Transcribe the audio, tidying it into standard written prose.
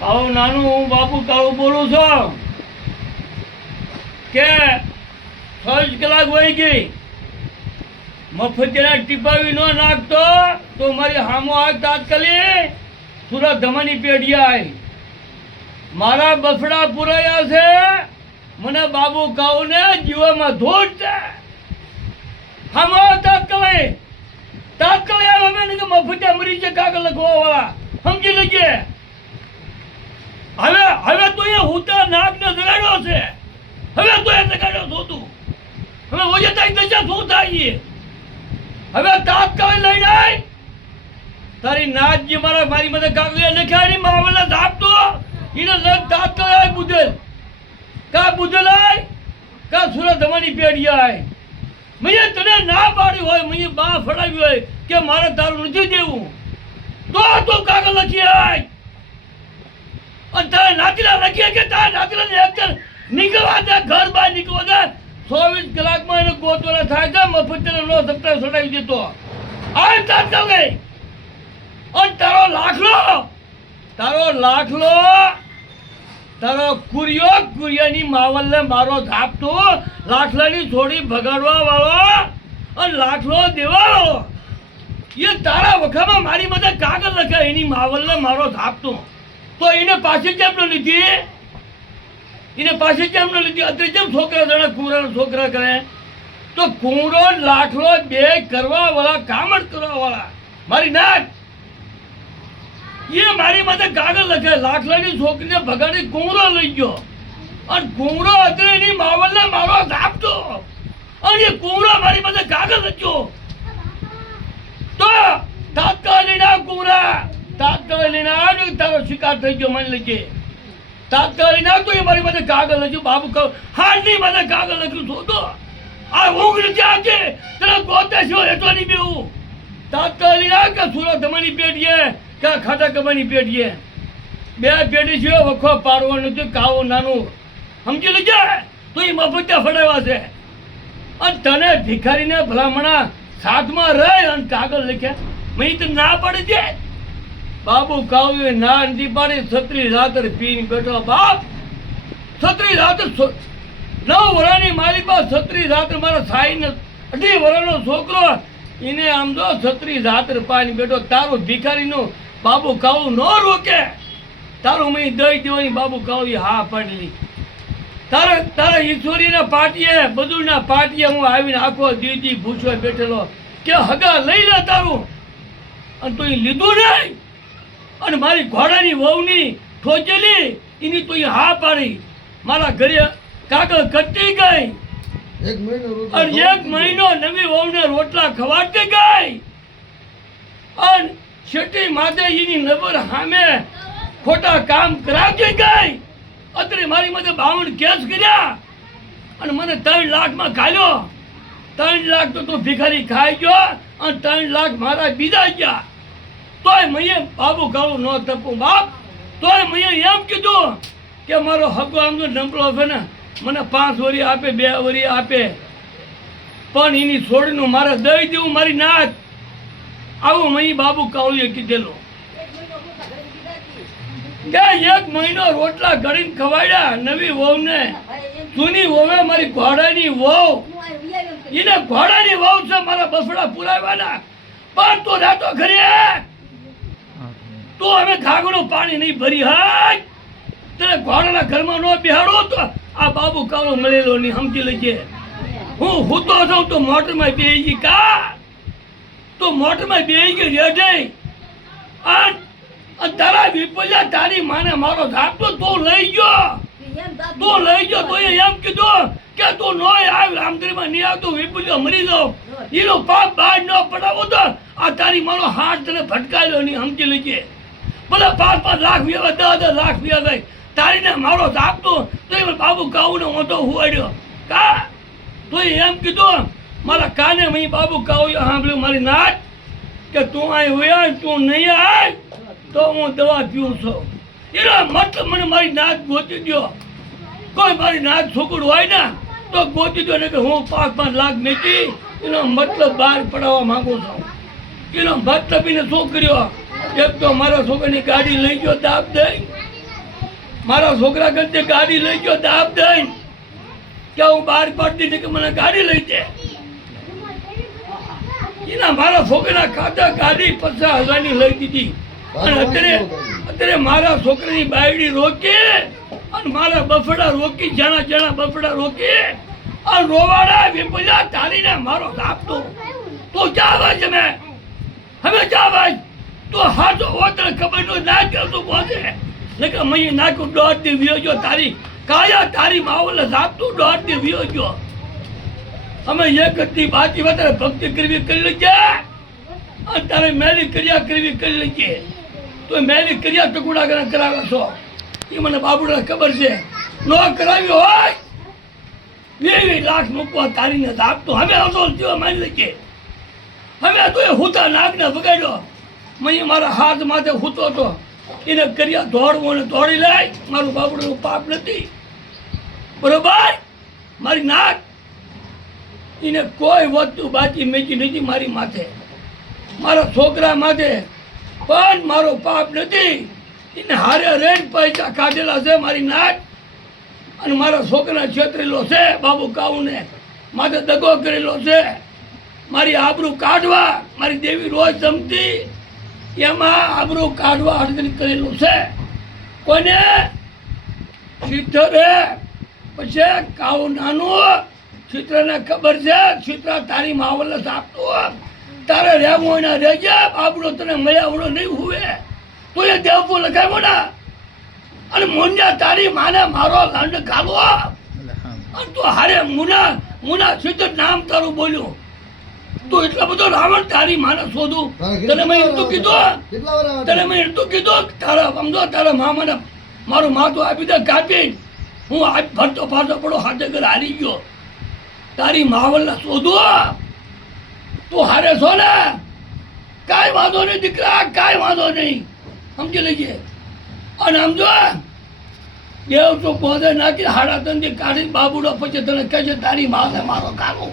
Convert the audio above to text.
આવું નાનું હું બાપુ કાળું બોલું છું કે 6 કલાક વહી ગઈ મફતિયા ટીપાવી ન નાખતો તો મારી હામો આગ તાત્કાલિક સુરત ધમાની પેઢી આવી મારા બફડા પુરાયા છે મને બાબુ કાઉને જીવામાં ધોડ છે હામો તાત્કાલિક આવે ને કે મફતિયા મરી છે કાગળ લખવા વાળા સમજી લેજે હવે તો એ હુતા નાગને જગાડ્યો છે હવે તો એ જગાડ્યો છો તું હવે ઓજે તાઈ દશા શું થાય હવે તાત્કાલિક લઈને આય તારી નાથજી મારી મદદ કાગળિયા લખ્યા ની માવલા ધાપતો એને લગ તાત્કાલિક બુધેલ કા બુધેલ આય કા સુરત ધમાની પેઢી આય મેં તને ના પાડી હોય મેં બા ફડાવી હોય કે મારે તારું નથી દેવું તો કાગળ લખી આય અને તારા નાતીલા લખીએ કે તારા નાતીલાને એક નીકળવા દે ઘર બહાર નીકળવા દે 24 કલાકમાં એને ગોતવાના થાય છે મફતને નો સપ્તાહ છોડાવી દેતો આય તાત્કાલિક અને તારો કુરિયાની માવલને મારો ધાપતો લાખલાની છોડી ભગાડવા વાળો અને લાખલો દેવાળો એ તારા વખામાં મારી મદદ કાગળ લખે એની માવલને મારો ધાપતો તો એને પાછી કેમ ન લીધી અત્યારે કેમ છોકરા જણા કુંવરાના છોકરા કરે તો કુંવરો લાખલો બે કરવા વાળા કામડ કરવા વાળા મારી નાક એ મારી માથે કાગળ લખે લાખલાની છોકરીને ભગાડી કુંવરો લઈ ગયો અને કુંવરો અત્યારે એની માવલને મારો ધાપતો અને એ કુંવરો મારી માથે કાગળ લખ્યો તો તાત્કાલિક કુંવરા તાત્કાલિક તારો શિકાર થઈ ગયો મને લખે તાત્કાલિક ના તો એ મારી માથે કાગળ લખ્યું બાબુ હાલની માથે કાગળ લખ્યું તો આ ઊંઘ નથી આવતી તને ગોતે છો એટલો નહીં બેવું તાત્કાલિક ના કે સુરત ધમાની પેઢીએ કે ખાટા કમાની પેઢીએ બે પેઢી છે વખો પાડવાનું છે કાવો નાનું સમજી લેજે તો એ મફતિયા ફડાવ્યા છે અને તને ભિખારીને ભલામણા સાથમાં રહે અને કાગળ લખ્યા મેં તો ના પાડી દે બાબુ કાવ્ય ના નથી પાડી છત્રી રાતર પીને બેઠો બાપ છત્રી રાતર 9 વર્ષની મારી પાસે છત્રી રાતર મારા સાઈને 18 વર્ષનો છોકરો એને આમ જો છત્રી રાતર પાણી બેઠો તારું ભિખારીનું બાબુ કાવ ન રોકે તારું મેં દઈ દેવાની બાબુ કાવ્ય હા પાડેલી તારા ઈશ્વરીના પાટીએ બધુંના પાટીએ હું આવીને આખો દીદી ભૂસવા બેઠેલો કે હગા લઈ લે તારું અને તો એ લીધું નહીં અને મારી ઘોડાની વહુની ઠોચેલી એની તો એ હા પાડી મારા ઘરે કાગળ કટી ગઈ અને 1 મહિનો નવી વહુને રોટલા ખવાડતી ગઈ અને શેટી માથે એની નબર સામે ખોટા કામ કરાવતી ગઈ અત્યારે મારી માથે 52 કેસ કર્યા અને મને 3 લાખમાં ઘાલ્યો 3 લાખ તો ભિખારી ખાઈ ગયો અને 3 લાખ મારા બીજા ગયા તોય મેં બાબુ કાળું ન તપું બાપ તોય મેં એમ કીધું કે મારો હગો આમ તો નંબરો છે ને મને 5 વરી આપે 2 વરી આપે પણ એની છોડીનું મારે દઈ દેવું મારી નાથ આવું મેં બાબુ કાળુએ કીધેલું કે 1 મહિનો રોટલા ઘડીને ખવાડ્યા નવી વહુને જૂની વહુએ મારી ઘોડાની વહુ એને ઘોડાની વહુ છે મારા બફડા પુરાવાના પણ તો રાતો ઘરે તો હવે ખાગડું પાણી નહીં ભરી હાય તને ઘોડાના ઘરમાં ન બેહાડો તો આ બાબુ કાળો મળેલો નહીં સમજી લેજે હું તો જાઉં તો મોટરમાં બેહી ગઈ કા તો મોટરમાં બેહી ગઈ રેડે અને તારા વિપલ્યા તારી માને મારો ધાપતો તું લઈ ગયો તો એમ કીધું કે તું નો આવ રામદરીમાં નહીં આવતો વિપલ્યો મરી જાવ એનો પાપ બહાર ન પડાવો તો આ તારી મારો હાથ તને ભટકાયો નહીં સમજી લેજે ભલે 5 લાખ વ્યવહાર 10 લાખ વ્યવહાર તારીને મારો ધાપતો તો એ બાબુ કાઉને ઓટો હુવાડ્યો કા તો એમ કીધું મારા કાને મેં બાબુ કાઉ સાંભળ્યું મારી નાચ કે તું અહીં હોય તું નહીં આય તો હું દવા પીઉં છું એનો મતલબ મને મારી નાચ ગોતી દો કોઈ મારી નાચ છોકરું હોય ને તો ગોતી દો ને કે હું 5 લાખ મેકી એનો મતલબ બહાર પડાવવા માંગુ છું એનો મતલબ એને છોકરીઓ એક તો મારા છોકરાની ગાડી લઈ ગયો દાબ દઈ મારા છોકરા કરતે ગાડી લઈ ગયો દાબ દઈને કે હું બહાર પડતી હતી કે મને ગાડી લઈ દે. એના મારા છોકરા ખાતા ગાડી 50,000 ની લઈ દીધી. અને અત્યારે મારા છોકરાની બાયડી રોકી અને મારા બફડા રોકી, જણા બફડા રોકી અને રોવાડા વિપલા તારીને મારો આપતો. તો ક્યાં ભાઈ તમે હવે ક્યાં ભાઈ તો હાથો ઓતર ખબર નો ના કરતો બોલે નકર મય નાખું દોઢ દી વિયો ગયો તારી કાયા તારી માવલ આપતું દોઢ દી વિયો ગયો. અમે એક હતી બાકી વધારે ભક્તિ કરવી કરી લેજે અને તારે મેલી ક્રિયા કરવી કરી લેજે. તો મેલી ક્રિયા ટુકડા કરાવે છો એ મને બાબુડા ખબર છે. નો કરાવ્યો હોય 20 લાખ મૂકવા તારીને આપતો. હવે આવતો થયો માની લેજે. હવે તો એ હુતા નાગને વગાડ્યો. મેં મારા હાથ માથે હૂતો હતો એને કર્યા દોડવો ને દોડી લાય. મારું બાબુડાનું પાપ નથી બરોબર. મારી નાક એને કોઈ વસ્તુ બાકી મેકી નથી મારી માથે, મારા છોકરા માથે પણ મારો પાપ નથી. એને હારે રેન પૈસા કાઢેલા છે મારી નાક અને મારા છોકરા છેતરેલો છે. બાબુ કાઉને માથે દગો કરેલો છે. મારી આબરૂ કાઢવા મારી દેવી રોજ જમતી એમાં આબરૂ કાઢવા અડચણ કરેલું છે. કોને ચિત્રે પછી કાવ નાનું ચિત્રને ખબર છે. ચિત્ર તારી માવલસ આપતું તારે રહેવું હોય ને રહેજે. બાબડો તને મળ્યા વડો નહીં હુવે તો એ દેવપો લખાવ્યો ને અને મુન્યા તારી માને મારો લંડ ખાલો અને તું હારે મુના ચિત્ર નામ તારું બોલ્યું તો એટલો બધો રાવણ તારી માને શોધું. તને મેં એટલું કીધું તારા સમજો તારા મામાને મારું માથું આપી દે કાપી હું આ ફરતો ફરતો પડો હાથે ઘર હારી ગયો. તારી માવલને શોધું તું હારે છો ને કાંઈ વાંધો નહીં દીકરા, કાંઈ વાંધો નહીં સમજી લેજે. અને સમજો દેવ તો પોતે નાખી 3.5 કાઢી બાબુડો પછી તને કહે છે તારી માથે મારો કાઢું